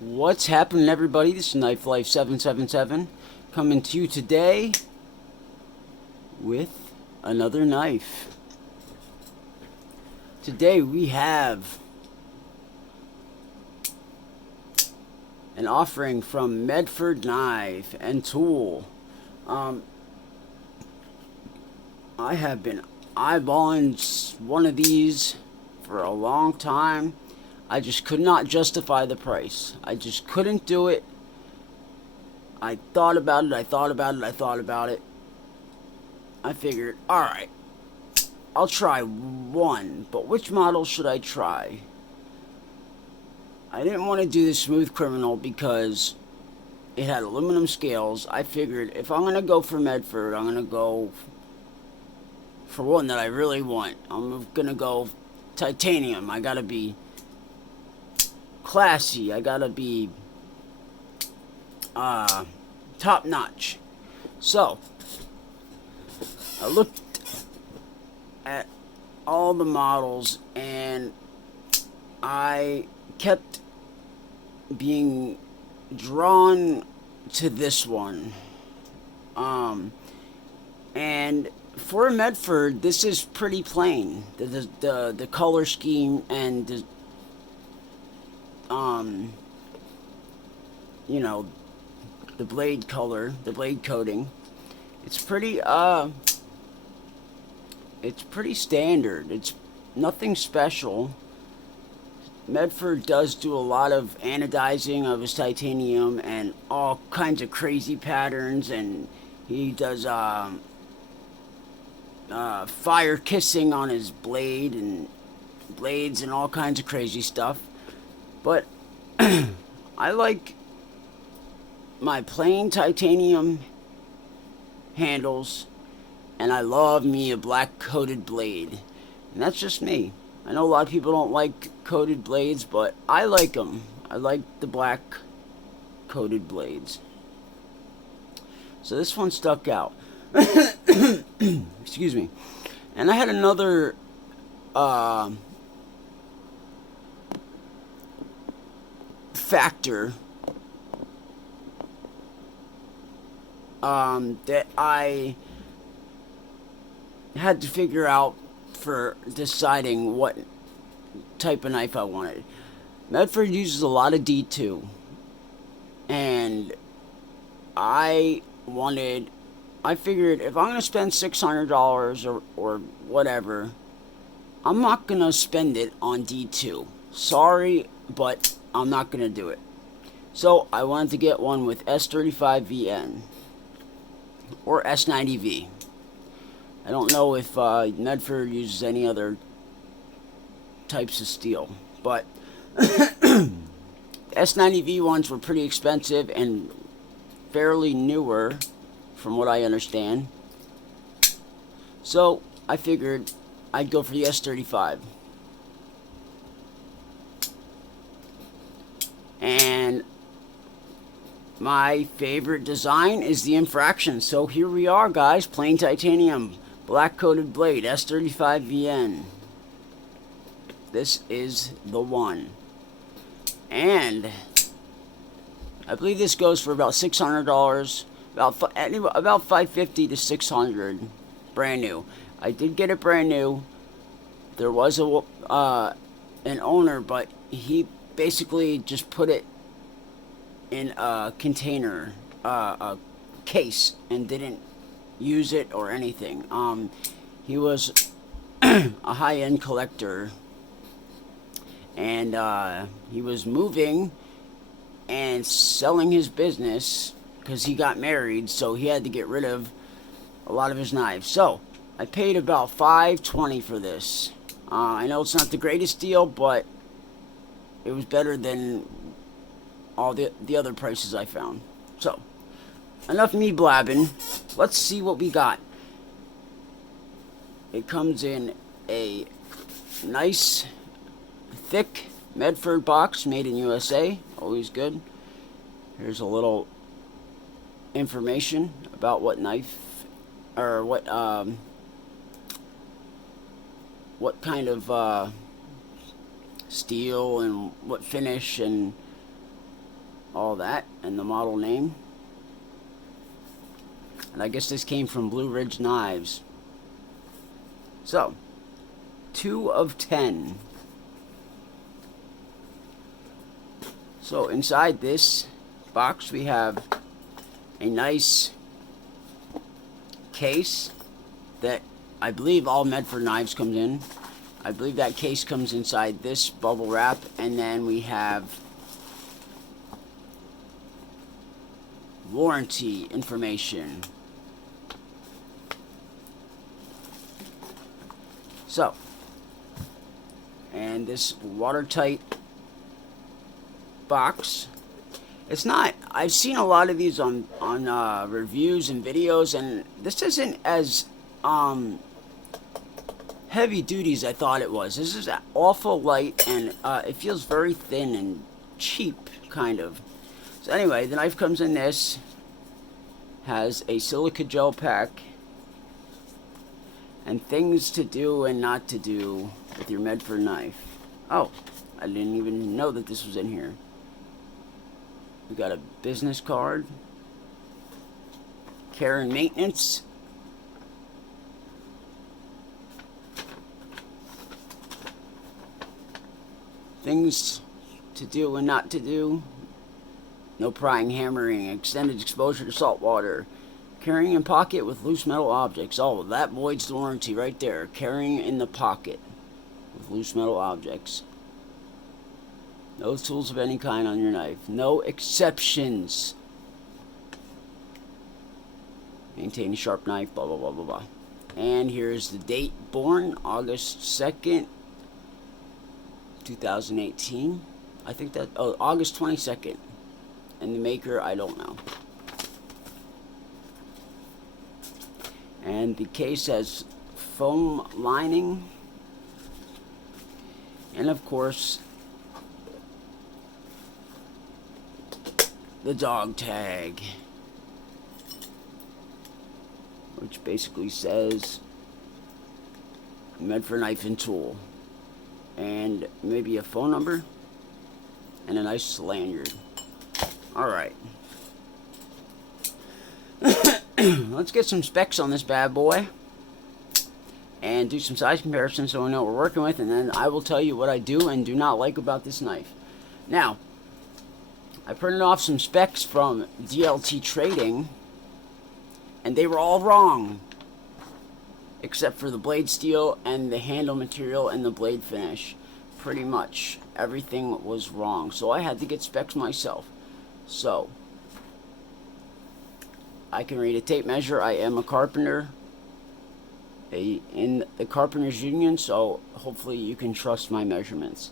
What's happening, everybody? This is Knife Life 777 coming to you today with another knife. Today we have an offering from Medford Knife and Tool. I have been eyeballing one of these for a long time. I just could not justify the price. I just couldn't do it. I thought about it, I thought about it. I figured, alright, I'll try one, but which model should I try? I didn't want to do the Smooth Criminal because it had aluminum scales. I figured if I'm going to go for Medford, I'm going to go for one that I really want. I'm going to go titanium. I got to be classy. I got to be top notch. So, I looked at all the models and I kept being drawn to this one. And for Medford, this is pretty plain. The color scheme and the you know, the blade color, the blade coating. It's pretty standard. It's nothing special. Medford does do a lot of anodizing of his titanium and all kinds of crazy patterns, and he does fire kissing on his blade and blades and all kinds of crazy stuff. But I like my plain titanium handles, and I love me a black coated blade. And that's just me. I know a lot of people don't like coated blades, but I like them. I like the black coated blades. So this one stuck out. Excuse me. And I had another factor that I had to figure out for deciding what type of knife I wanted. Medford uses a lot of D2, and I figured if I'm going to spend $600 or whatever, I'm not going to spend it on D2. Sorry, but I'm not going to do it. So I wanted to get one with S35VN or S90V. I don't know if Medford uses any other types of steel, but S90V ones were pretty expensive and fairly newer, from what I understand. So I figured I'd go for the S35. And my favorite design is the Infraction. So here we are, guys. Plain titanium, black coated blade, S35VN. This is the one. And I believe this goes for about $600. About $550 to $600, brand new. I did get it brand new. There was an owner, but he basically just put it in a container, a case, and didn't use it or anything. He was a high-end collector, and he was moving and selling his business because he got married, so he had to get rid of a lot of his knives. So I paid about $520 for this. I know it's not the greatest deal, but it was better than all the other prices I found. So enough me blabbing. Let's see what we got. It comes in a nice thick Medford box, made in USA. Always good. Here's a little information about what knife, or what kind of steel and what finish and all that, and the model name. And I guess this came from Blue Ridge Knives. So, 2 of 10. So inside this box we have a nice case that I believe all Medford knives comes in. I believe that case comes inside this bubble wrap, and then we have warranty information. So, and this watertight box. It's not, I've seen a lot of these on reviews and videos, and this isn't as heavy duty as I thought it was. This is awful light, and it feels very thin and cheap, kind of. So anyway, the knife comes in this, has a silica gel pack, and things to do and not to do with your Medford knife. Oh, I didn't even know that this was in here. We got a business card, care and maintenance, things to do and not to do, no prying, hammering, extended exposure to salt water, carrying in pocket with loose metal objects. Oh, that voids the warranty right there. Carrying in the pocket with loose metal objects. No tools of any kind on your knife. No exceptions. Maintain a sharp knife, blah, blah, blah, blah, blah. And here's the date. Born August 2nd, 2018. I think that, oh, August 22nd. And the maker, I don't know. And the case has foam lining. And of course, the dog tag, which basically says Medford knife and tool, and maybe a phone number and a nice lanyard. Alright, let's get some specs on this bad boy and do some size comparisons so we know what we're working with, and then I will tell you what I do and do not like about this knife. Now, I printed off some specs from DLT Trading, and they were all wrong, except for the blade steel and the handle material and the blade finish. Pretty much everything was wrong, so I had to get specs myself. So, I can read a tape measure. I am a carpenter in the Carpenters Union, so hopefully you can trust my measurements.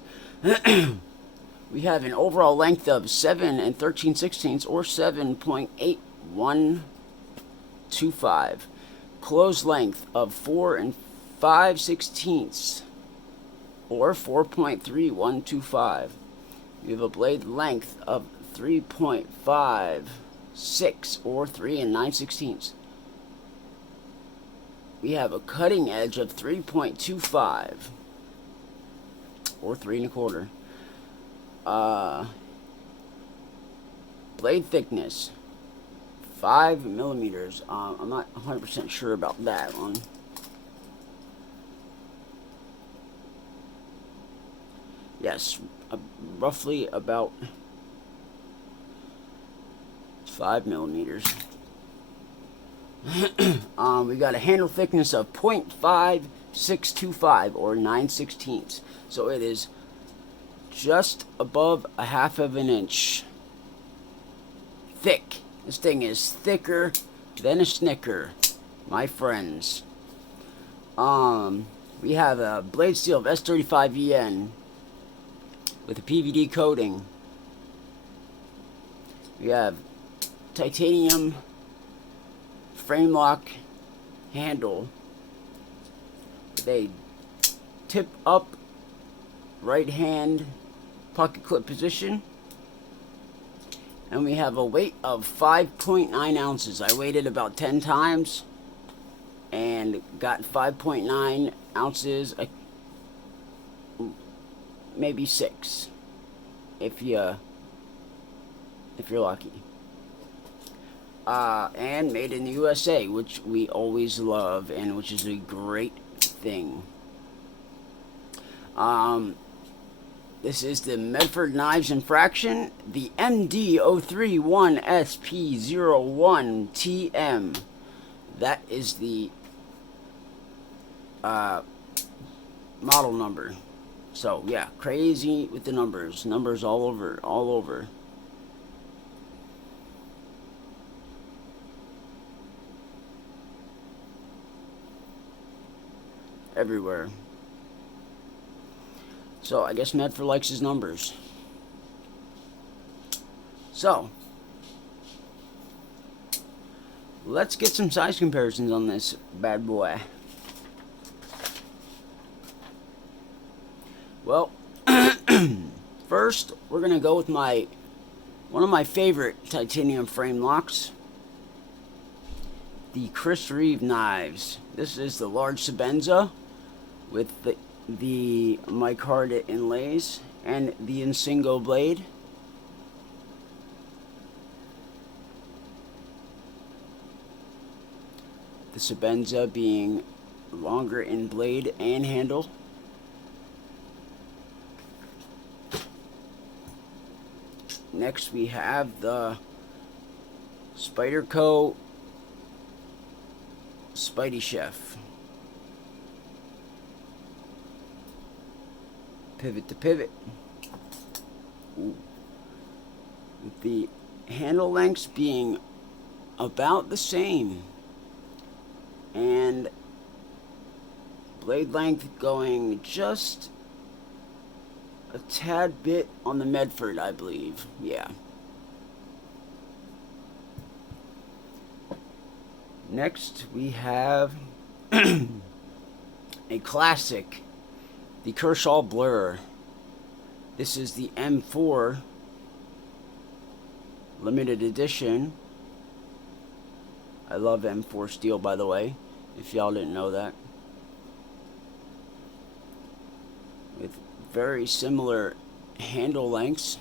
We have an overall length of 7 13/16 or 7.8125. Closed length of 4 5/16 or 4.3125. We have a blade length of 3.56 or 3 9/16. We have a cutting edge of 3.25 or 3 1/4. Blade thickness 5 millimeters. I'm not 100% sure about that one. Yes, roughly about 5 millimeters. We got a handle thickness of 0.5625 or 9/16. So it is just above a 1/2 of an inch thick. This thing is thicker than a Snicker, my friends. We have a blade steel of S35VN with a PVD coating. We have titanium frame lock handle with a tip up right hand pocket clip position, and we have a weight of 5.9 ounces. I weighed it about 10 times and got 5.9 ounces, maybe 6 if you if you're lucky. And made in the USA, which we always love, and which is a great thing. This is the Medford Knives Infraction, the MD031SP01TM. That is the model number. So yeah, crazy with the numbers. Numbers all over, all over. Everywhere. So I guess Medford likes his numbers. So let's get some size comparisons on this bad boy. Well, first we're gonna go with one of my favorite titanium frame locks, the Chris Reeve knives. This is the large Sabenza with the micarta inlays and the Insingo blade. The Sabenza being longer in blade and handle. Next we have the Spyderco Spidey Chef. Pivot to pivot. Ooh. With the handle lengths being about the same, and blade length going just a tad bit on the Medford, I believe. Yeah. Next we have a classic, the Kershaw Blur. This is the M4 limited edition. I love M4 steel, by the way, if y'all didn't know that. With very similar handle lengths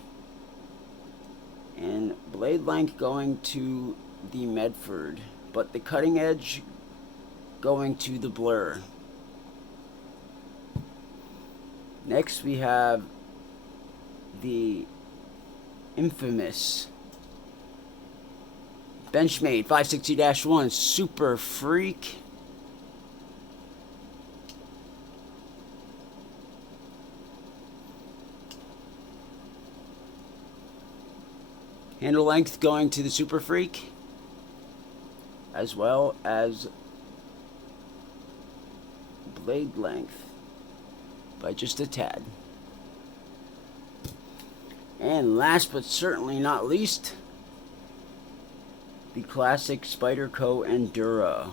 and blade length going to the Medford, but the cutting edge going to the Blur. Next we have the infamous Benchmade 560-1 Super Freak. Handle length going to the Super Freak, as well as blade length by just a tad. And last but certainly not least, the classic Spyderco Endura.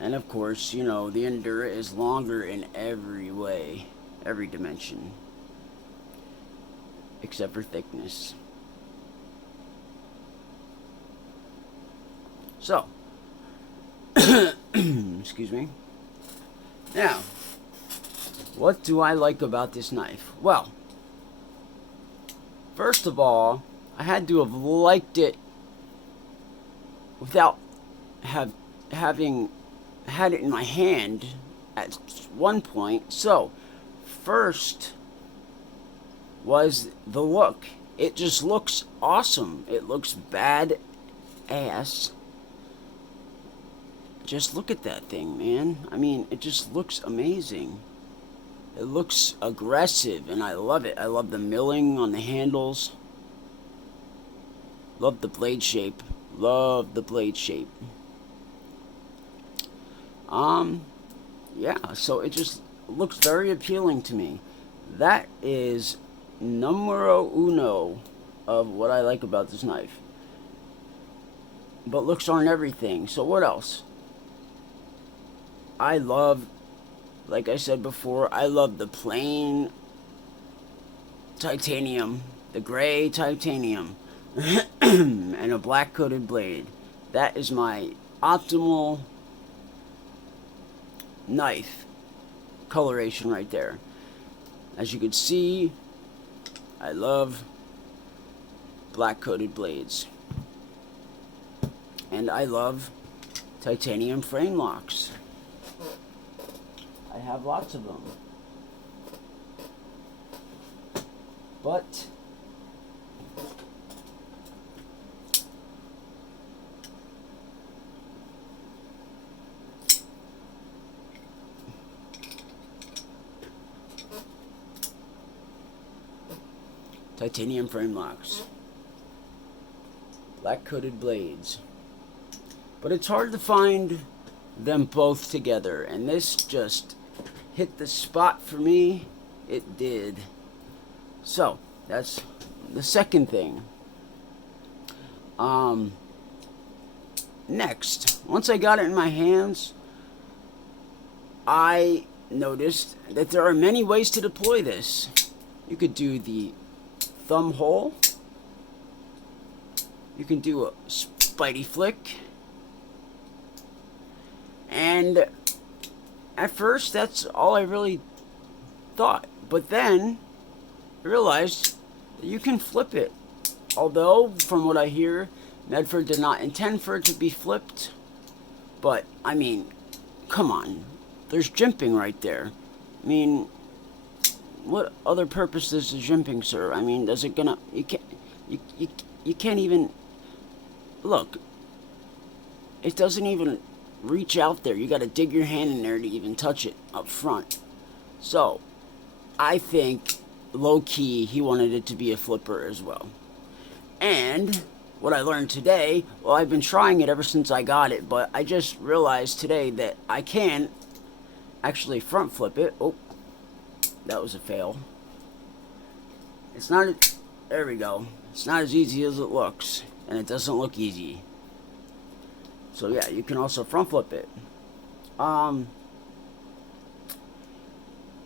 And of course, you know, the Endura is longer in every way, every dimension, except for thickness. So, excuse me. Now, what do I like about this knife? Well, first of all, I had to have liked it without having had it in my hand at one point. So, first was the look. It just looks awesome. It looks bad-ass. Just look at that thing, man. I mean, it just looks amazing. It looks aggressive, and I love it. I love the milling on the handles. Love the blade shape. Love the blade shape. Yeah, so it just looks very appealing to me. That is numero uno of what I like about this knife. But looks aren't everything. So what else? I love, like I said before, I love the plain titanium, the gray titanium, and a black coated blade. That is my optimal knife coloration right there. As you can see, I love black coated blades. And I love titanium frame locks. I have lots of them. But titanium frame locks, black coated blades. But it's hard to find them both together, and this just hit the spot for me. It did. So that's the second thing. Next, once I got it in my hands, I noticed that there are many ways to deploy this. You could do the thumb hole. You can do a spidey flick. And at first, that's all I really thought. But then I realized that you can flip it. Although, from what I hear, Medford did not intend for it to be flipped. But, I mean, come on. There's jimping right there. I mean, what other purpose does the jimping serve? I mean, does it gonna... You can't even... Look. It doesn't even reach out there. You gotta dig your hand in there to even touch it up front. So, I think, low-key, he wanted it to be a flipper as well. And what I learned today, well, I've been trying it ever since I got it, but I just realized today that I can actually front flip it. Oh, that was a fail. It's not, there we go. It's not as easy as it looks, and it doesn't look easy. So yeah, you can also front flip it. And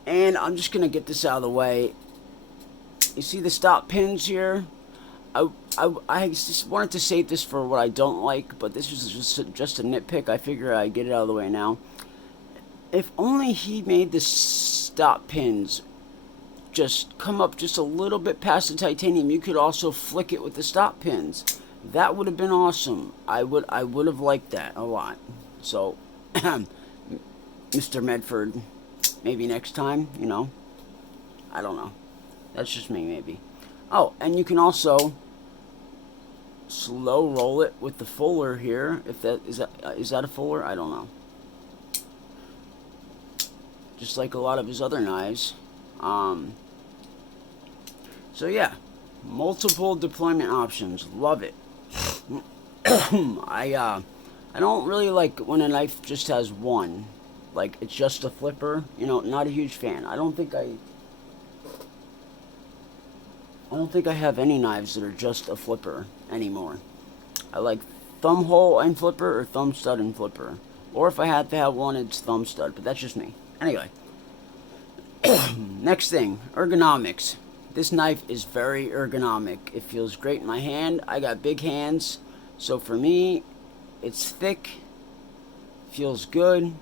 I'm just gonna get this out of the way. You see the stop pins here? I just wanted to save this for what I don't like, but this was just a nitpick. I figure I'd get it out of the way now. If only he made the stop pins just come up just a little bit past the titanium, you could also flick it with the stop pins. That would have been awesome. I would have liked that a lot. So, Mr. Medford, maybe next time, you know. I don't know. That's just me, maybe. Oh, and you can also slow roll it with the fuller here. If that is that a fuller? I don't know. Just like a lot of his other knives. So yeah, multiple deployment options. Love it. I don't really like when a knife just has one. Like it's just a flipper. You know, not a huge fan. I don't think I have any knives that are just a flipper anymore. I like thumb hole and flipper, or thumb stud and flipper. Or if I had to have one, it's thumb stud, but that's just me. Anyway. Next thing, ergonomics. This knife is very ergonomic. It feels great in my hand. I got big hands, so for me, it's thick, feels good.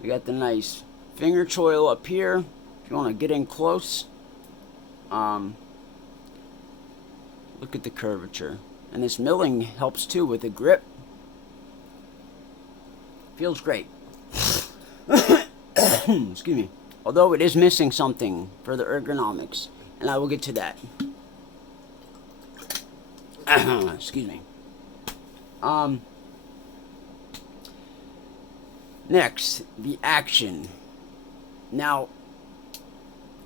We got the nice finger choil up here, if you want to get in close. Look at the curvature. And this milling helps too with the grip. Feels great. Excuse me. Although it is missing something for the ergonomics. And I will get to that. Excuse me. Next, the action. Now,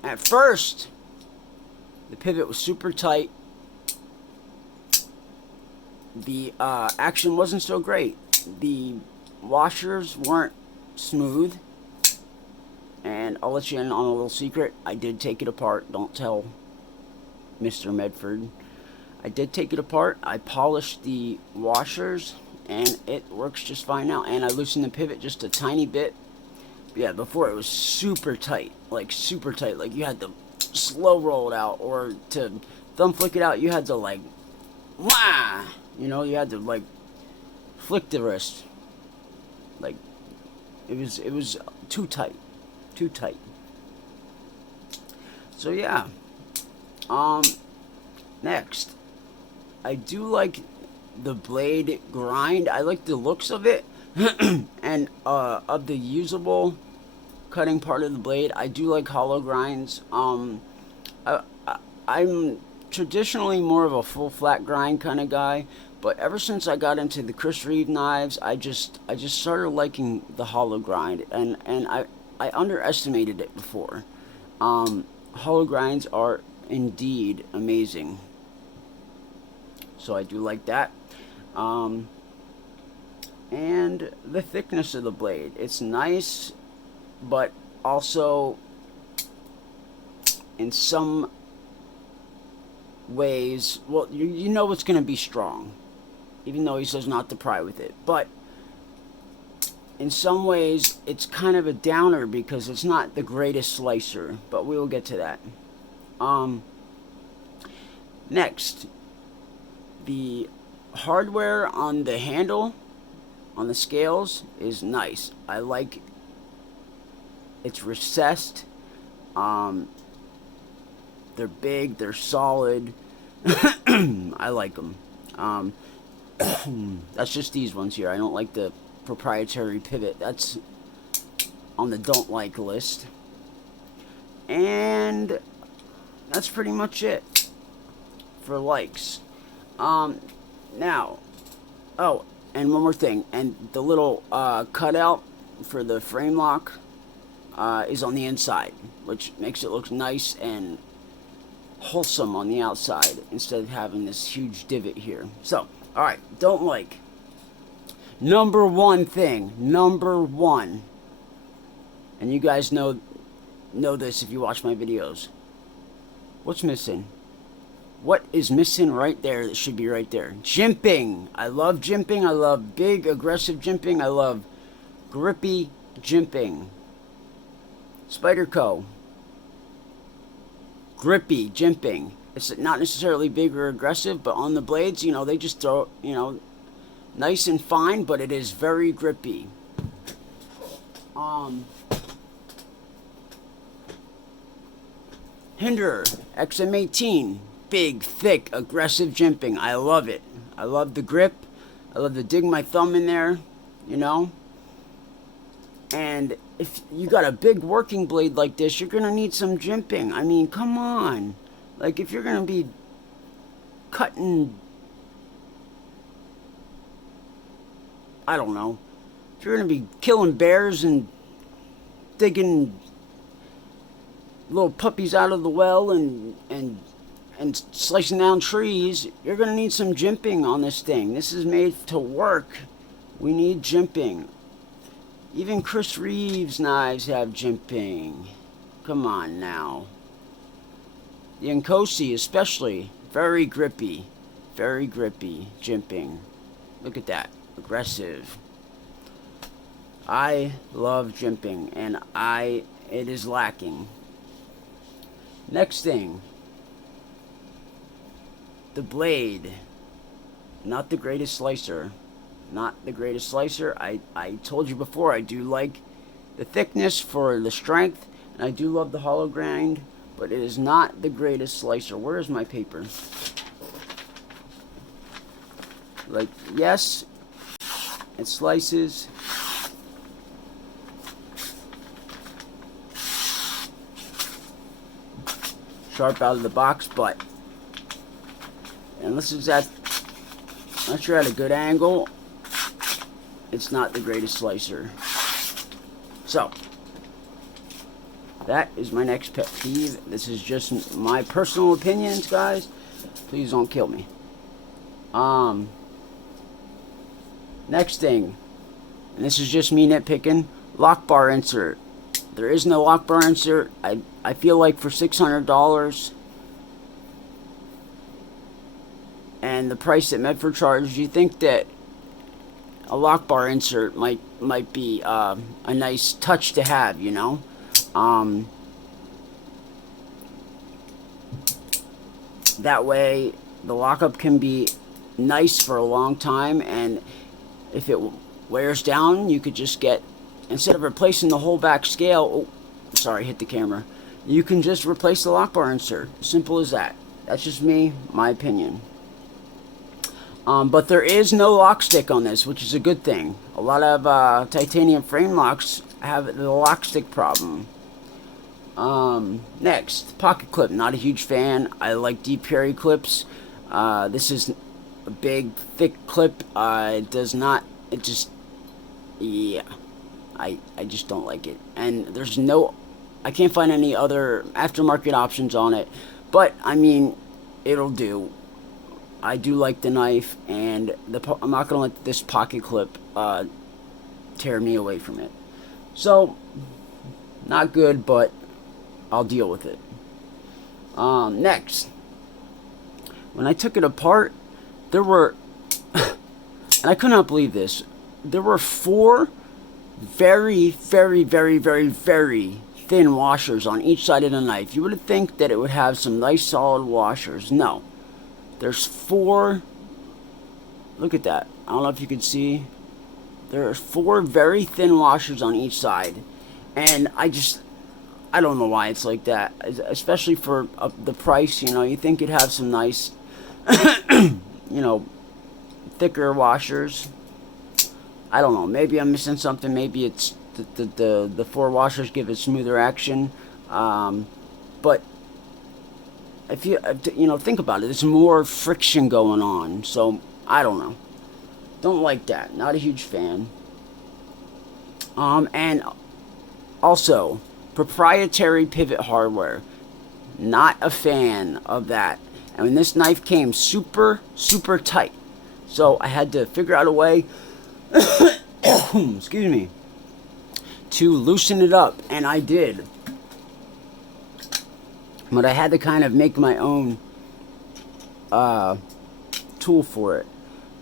at first, the pivot was super tight. The action wasn't so great. The washers weren't smooth. And I'll let you in on a little secret. I did take it apart. Don't tell Mr. Medford. I did take it apart. I polished the washers, and it works just fine now. And I loosened the pivot just a tiny bit. But yeah, before it was super tight. Like, super tight. Like, you had to slow roll it out. Or to thumb flick it out, you had to, like, wah! You know, you had to, like, flick the wrist. Like, it was too tight. Too tight. So yeah, Next, I do like the blade grind. I like the looks of it. And of the usable cutting part of the blade, I do like hollow grinds. I'm traditionally more of a full flat grind kind of guy, but ever since I got into the Chris Reeve knives, I just started liking the hollow grind, and I underestimated it before. Hollow grinds are indeed amazing, so I do like that. And the thickness of the blade, it's nice, but also in some ways, well, you know it's going to be strong, even though he says not to pry with it, but in some ways it's kind of a downer because it's not the greatest slicer, but we will get to that. Next, the hardware on the handle, on the scales, is nice. I like it's recessed. They're big, they're solid. I like them. That's just these ones here. I don't like the proprietary pivot. That's on the don't like list. And that's pretty much it for likes. Now, oh, and one more thing. And the little cutout for the frame lock is on the inside, which makes it look nice and wholesome on the outside instead of having this huge divot here. So, alright, don't like. Number one thing, number one, and you guys know this if you watch my videos. What's missing? What is missing right there that should be right there? Jimping. I love jimping. I love big, aggressive jimping. I love grippy jimping. Spyderco. Grippy jimping. It's not necessarily big or aggressive, but on the blades, you know, they just throw, you know, nice and fine, but it is very grippy. Hinder XM18. Big, thick, aggressive jimping. I love it. I love the grip. I love to dig my thumb in there, you know. And if you got a big working blade like this, you're going to need some jimping. I mean, come on. Like, if you're going to be cutting, I don't know, if you're going to be killing bears and digging little puppies out of the well and slicing down trees, you're going to need some jimping on this thing. This is made to work. We need jimping. Even Chris Reeve's knives have jimping. Come on now. The Nkosi especially, very grippy jimping. Look at that, aggressive. I love jimping, and it is lacking. Next thing, the blade. Not the greatest slicer. Not the greatest slicer. I told you before, I do like the thickness for the strength, and I do love the hollow grind, but it is not the greatest slicer. Where is my paper? Like, yes, it slices. Sharp out of the box, but unless you're at a good angle, it's not the greatest slicer. So, that is my next pet peeve. This is just my personal opinions, guys. Please don't kill me. Next thing, and this is just me nitpicking, lock bar insert. There is no lock bar insert. I feel like for $600 and the price that Medford charges, you think that a lock bar insert might be a nice touch to have, you know. That way the lockup can be nice for a long time, and if it wears down, you could just get, instead of replacing the whole back scale, oh, sorry, hit the camera. you can just replace the lock bar insert. Simple as that. That's just me, my opinion. But there is no lock stick on this, which is a good thing. A lot of titanium frame locks have the lock stick problem. Next, pocket clip. Not a huge fan. I like deep carry clips. This is a big, thick clip. It does not, it just, yeah. I just don't like it. And there's no, I can't find any other aftermarket options on it. But, I mean, it'll do. I do like the knife, and I'm not going to let this pocket clip tear me away from it. So, not good, but I'll deal with it. Next, when I took it apart, there were, and I could not believe this, there were 4 very, very, very, very, very thin washers on each side of the knife. You would think that it would have some nice solid washers. No. There's 4, look at that. I don't know if you can see. There are 4 very thin washers on each side. And I don't know why it's like that. Especially for the price, you know. You think it'd have some nice, you know, thicker washers. I don't know. Maybe I'm missing something. Maybe it's the 4 washers give it smoother action. But if you know, think about it, there's more friction going on, so I don't know. Don't like that. Not a huge fan. And also proprietary pivot hardware. Not a fan of that. And when this knife came super, super tight, so I had to figure out a way, excuse me, to loosen it up, and I did. But I had to kind of make my own tool for it.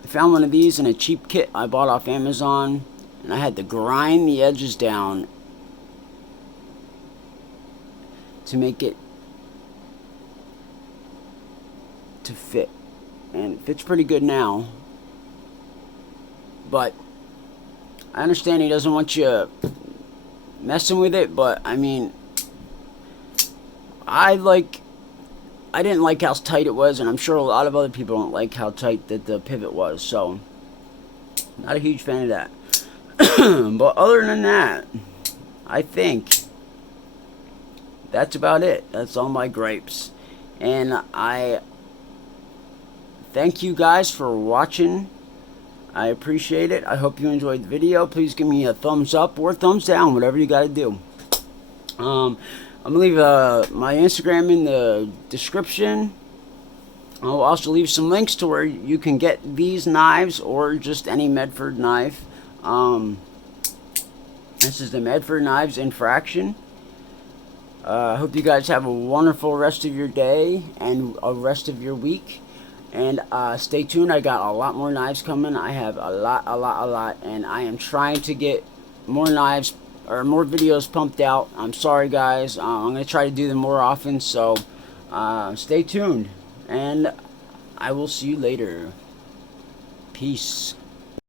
I found one of these in a cheap kit I bought off Amazon, and I had to grind the edges down to make it to fit. And it fits pretty good now. But I understand he doesn't want you messing with it, but I mean, I didn't like how tight it was, and I'm sure a lot of other people don't like how tight that the pivot was, so not a huge fan of that. But other than that, I think that's about it. That's all my gripes. And I thank you guys for watching. I appreciate it. I hope you enjoyed the video. Please give me a thumbs up or thumbs down, whatever you gotta do. I'm going to leave my Instagram in the description. I'll also leave some links to where you can get these knives or just any Medford knife. This is the Medford Knives Infraction. I hope you guys have a wonderful rest of your day and a rest of your week. And stay tuned. I got a lot more knives coming. I have a lot. And I am trying to get more knives or more videos pumped out. I'm sorry, guys. I'm going to try to do them more often. So stay tuned. And I will see you later. Peace.